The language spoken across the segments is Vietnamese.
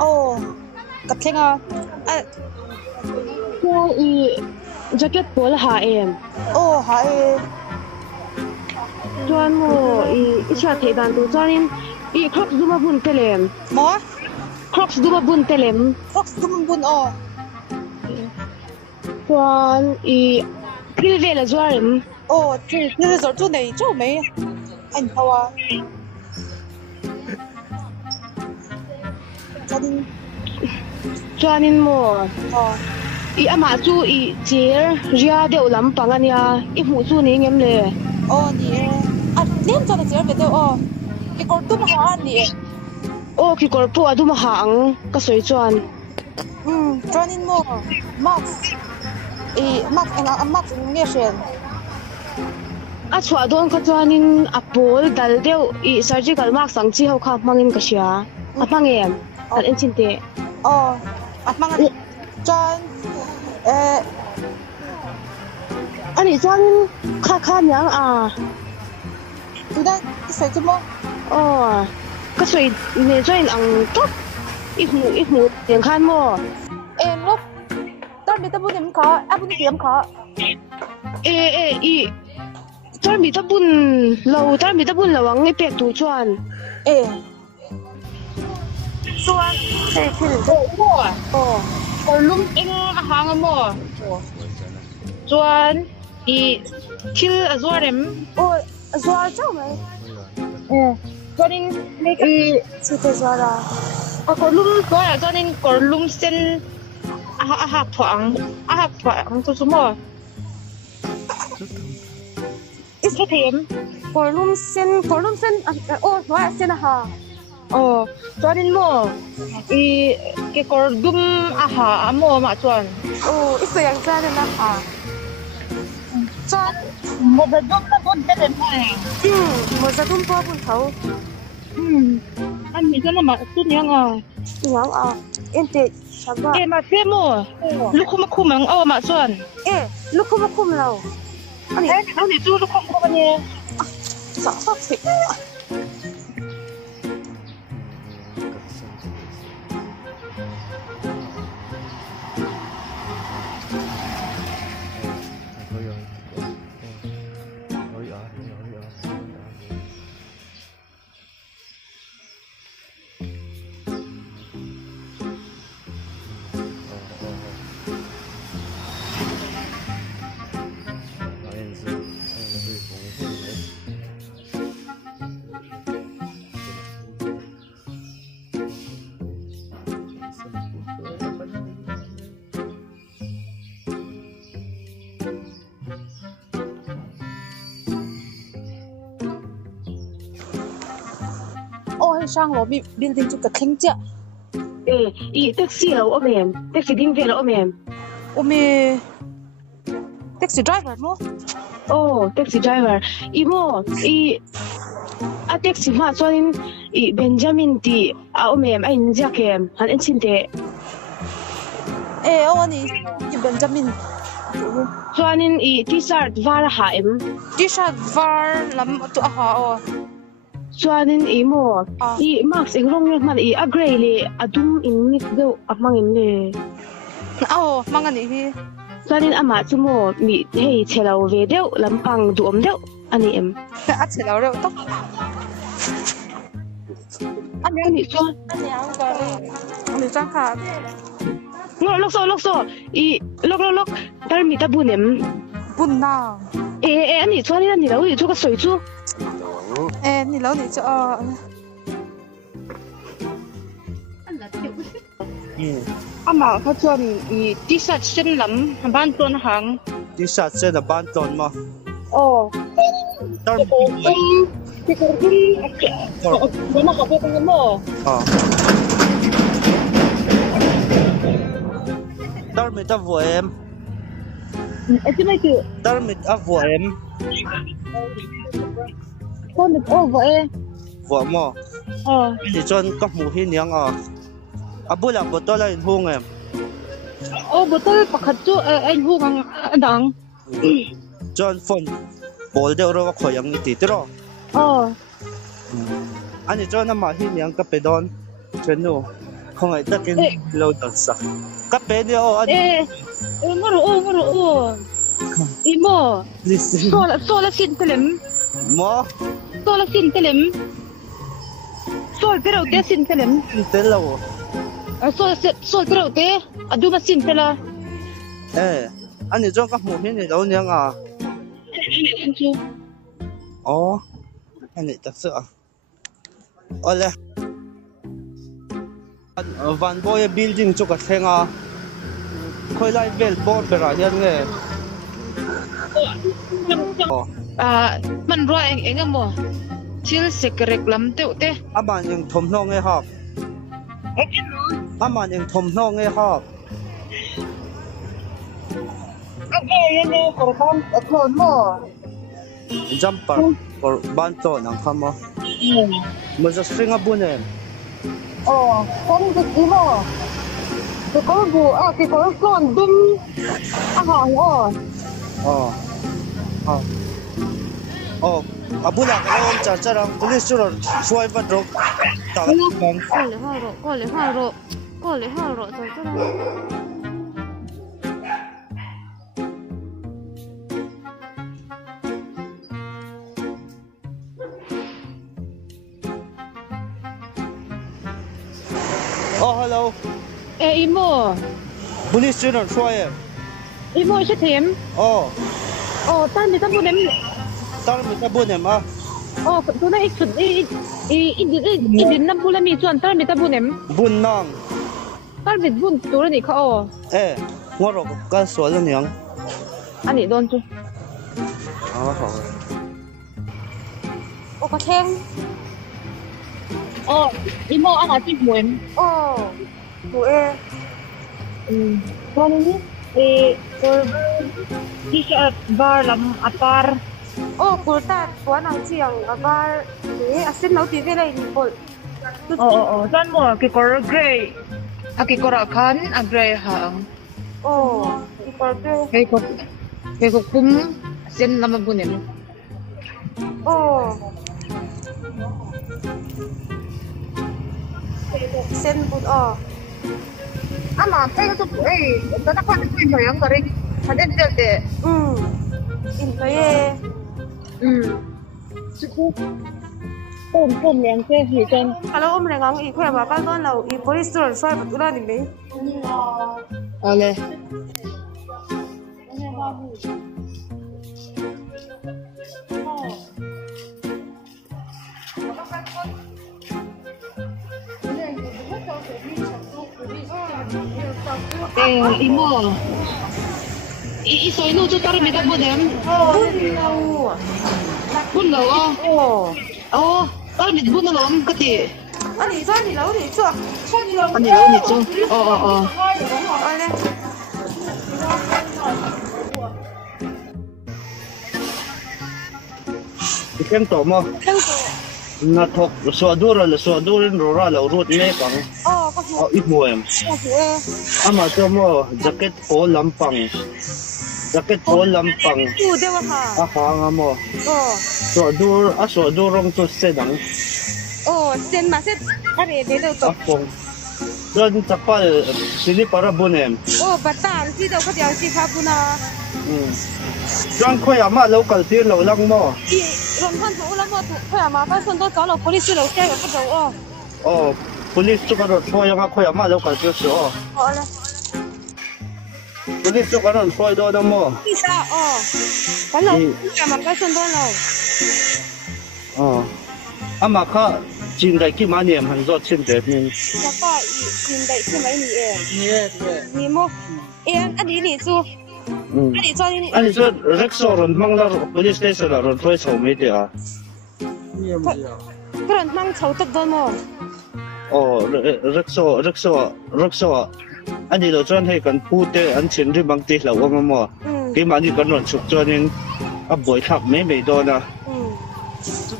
Ồ, cặp khen à? À, Cho y jacket polo ha em. ồ, hả em? Cho anh mo y cha thấy đàn tu cho nên y Crocs duma bun telem. Mỏ? Crocs duma bun telem. Fox dumang bun ồ. Cho anh y grill về là cho em. Ồ, thì rồi chỗ này chỗ mấy? Anh thâu à? Cho anh mo Ờ. y ama chu y chair ria deuh lam pang ania y mu chu ni ngem le. Ồ, nè. À, nem cho nó chỉ về đâu ồ. Cái con tôm hả nè? O ki korpo adu ma hang ka soi chuan. Cho nên mua Max. Max anh Max nghe xem. A chua don ka chuanin a pawl dal deuh i surgical mask ang chi ho kha mangin ka sia a mangem al en chin te Ồ, à mang anh John. ani chuanin kha nyang a Tụi đó sẽ cho mua. o ka soi ne join ang top i mu tiang khan mo Em lúc tao bị tao bún điểm khó, à bún điểm khó. e i tar mi ta bun lawang nge pek tu chuan Xuân sẽ khi o lum eng a hang mo chuan i thil a zuarem ôi rồi cháu mày chuanin i chị thấy rồi à a korlum zuar chuanin korlum sen a hak phang chu chu mo is the them Kolum sen ô rồi sen ha chuanin mo i ke kordum a ha mo ma chuan ô ít sự yang ra nên là ha John mo da dum na bon de den mai một giờ thun po bún thấu an mi kana ma tu nyang a nhau à em tệ sao vậy e ma te mo lukhuma khumang aw ma chuan lúc không lâu ani chu lukhum ko ni sợ sốc xị ôi sang lò bị building chút cái khinh chưa i taxi lo omem taxi ding ve lo omem ôm taxi driver mo taxi driver imo a taxi ma chuanin i Benjamin ti a omem a in jakem han en chin te ô ni Benjamin chuanin i t-shirt var ha em t-shirt var lam tu aha o chuanin imo i max eng rong man i a gray le adum in mix deuh a mangin le mang ani hi chuanin ama chumo mi hei chelo ve deuh lampang duom deuh ani em a chelo reu tok ani chuan ani chang kha ngo lok so i lok tar mi ta bunem bun na ani chuanin ani lo i chu ka soi chu ni lo ni cho ama kha chuan i t-shirt sen lam ban ton hang t-shirt sen a ban ton ma tar ki ko ri ma ka pe kan mo tar mi ta vo em ti mai tu tar mi a vo em con được over vo mo ni chon ka mu hi niang a bula botol in hung em botol pakhat chu anh hu ang adang chon phone bol de ro ko yang iti tro ani chon na ma hi niang ka pedon chenu không ai tất nhiên lâu tận sắc các bé đi ô anh ngồi ô imo sola xin telem mo sola xin telem sol pero te xin telem tên lâu sol pero te adu ma xin tela anh ấy cho các mũ hình này đâu nhá à anh ấy thật sự ole van boy building cho cái thang à khơi lại vel bo bera hiền nghe man roa em mo chill secret lam teu te aman yang thom no nghe hop aman yang thom no nghe hop yan le korban athon mo jumper or banto nang kamo mo just string abun em con cái gì mà cái con bù cái con đâm hàng abun ang om charang police chur suai va drop ta bang có lẽ hai rồi charang hello imo police chur suai em imo sẽ thêm tan thì tan buồn em tao mình ta buồn em à tụi này ít đến năm bulan mi chuan tan mình ta buồn em buồn nang tan mình buồn tụi này khó ngồi rồi cái số là nhang anh ấy đón chứ hảo có thêm imo anh ấy chụp em Bố ê. con t-shirt bar lam atar Kurta, kuha ng siyang agar. Asin na TV lang yung bol. saan mo kikor gray kikor kan gray hang kikor kum sin lam bunim Sen bud ama pero to tatak pa ko yung garing hadin dete Intoye. Suku Pom yang ke hitan Kalau rengang ikut apa kan lau police turun soal betulan ini. ole imo isoy no to tarim ta bodem bunlaw tarim bunlaw kati Ani so ni lau ni so. ani law ni cho Ole. Ikan to mo na thok so dur rora la rut me pang ít mua em ama cho mo jacket po lampang Dewa ha. hang mo so dur rong to sedang Sen maset. Are de to. apong don tapal sini para bunem Batan si daw ka diang si kapuna. John khoi ama local tir lo lang mo Ron han to ulam mo to. Kaya ma pa son to lo police lo kaya ka daw police to karon khoi nga khoi ama local tir so Ole. police to karon khoi do na mo Isa Kalau kaya ma pa son to lo. ama kha jin dai ki ma niam han zo chin de min Sapa in dai si mai ni Ni mo. Ani ni su. Ani cho ni. anh so rexo ron mang la police station ron khoi chho me dia Kron mang chau tak don mo. rexo anh đi đâu cho hay cần pu te anh chin ri mang ti lo wa mo ki ma ni kan ron chuk cho nin a boy thap me do na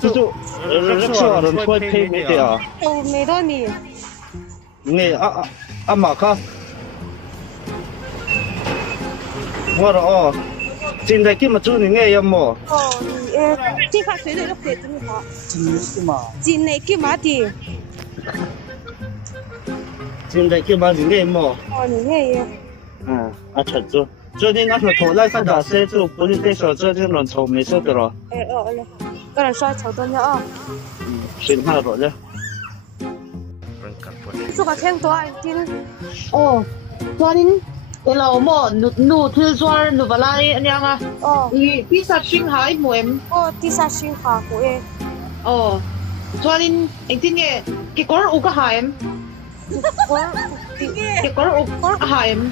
tu rexo ron khoi phe me dia Me do ni. nge a ma kha wa ro jin dai ki ma chu ni nge yam mo Chi kha sui de lo ke tu ha. Jin nei ki ma ti. 现在叫嘛是内幕。哦，你那个。thật rồi. Cho nên nó thổ lại phát đỏ xe cho bố đi tê sổ cho nên nó thổ mấy số được rồi. Cái này xoay thổ tôi nhớ. Xin hai rồi nhá. Chú có thêm tôi anh tin. Cho nên cái lẩu mò nụ thư xoa nụ bà lai anh em à. Thì tí sát sinh hái mùa em. Tí sát sinh hả của em. Cho nên anh tin nghe cái có ủ cái hài em. Cái có ủ cái hài em.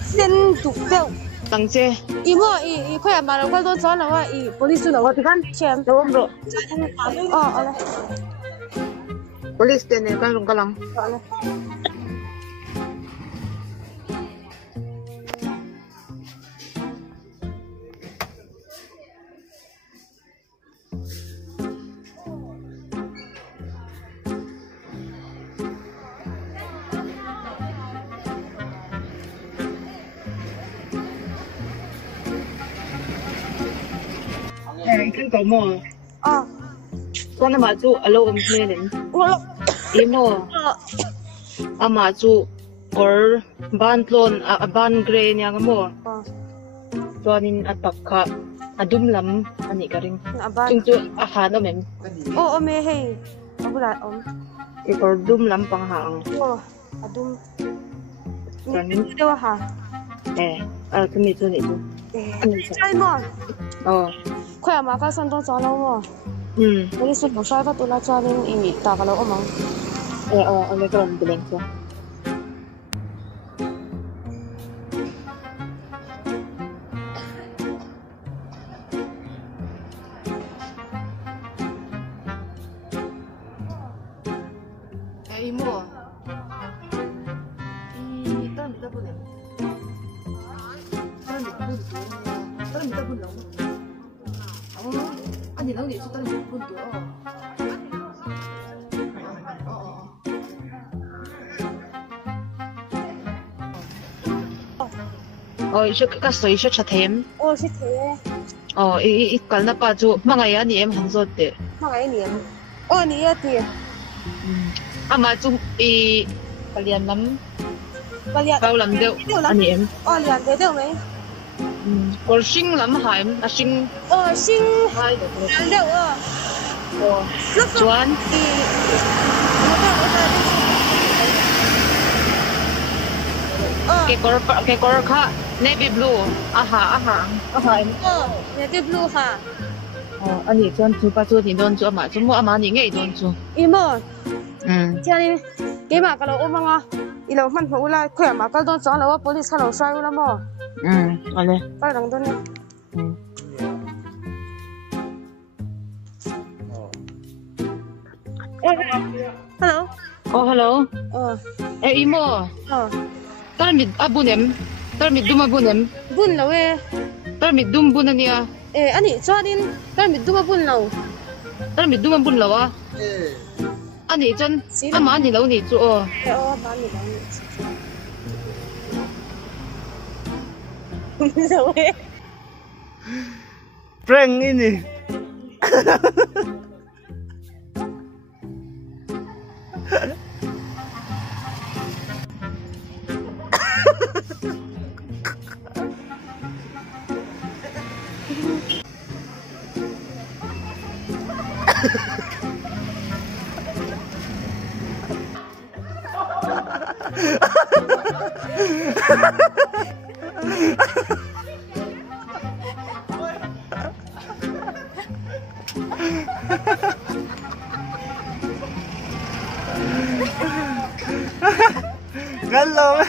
Xin tục tiêu. Đằng xe. Mò khỏe mà nó quay tôi cho nó police nó thì kan xem. Đúng rồi. Đây. Police tên này kan rung kalang. Cái cậu mò. Con mà chú alo em nghe đến. Imo. Ama chú or ban plon ban gray niya mo. Cho nên tập ka adum lam ani ka ring. Chung chú no mem. Ome hey. Abula Cái or dum lam pang hang. Adum. Ni dewa ha. Kami chú ni chú. Chơi mò. Khỏe mà các sân tôi cho lâu mà. Ini sudah saya kan tulah cari ini tak kalau omong. Oleh kerana bilang so. Imo. Kita minta pun ya. Kita minta pun dong. Anh nói gì cho tao được buồn 이슈 깎았어. 이슈 차 됨. Sẽ thế. 이 갈나 빠져. 망아야 니 엠 한소 때. Mga ini. Ni ya ti. 아마 좀이 관리한 남. Balian. bao làm đều anh em. Lian thế được mấy? Còn sinh lắm hả em? Sinh. Sinh. Hai được. Lian đều Chuan. Cái color khác navy blue. Aha em. Navy blue ha. 아니 전 두바 저 니돈 저 마. 좀 뭐 아마 니 게 돈 줘. Imo. Jadi cái mà kalau omong ilo man ho ula khỏe mà các don chọn là police kalau sai ula mo. Vale. Các đồng don. Hello. Hello. Imo. Tara mid abunem. Tara mid dum abunem. Bun lawe. Tara mid dum bunan niya. Ani cho din tara mid dum bun law. Tara mid dum bun lawa. Ani 전 아마 아니 나오니 줘. 많이 나오니. 왜? Prank ini. Hello.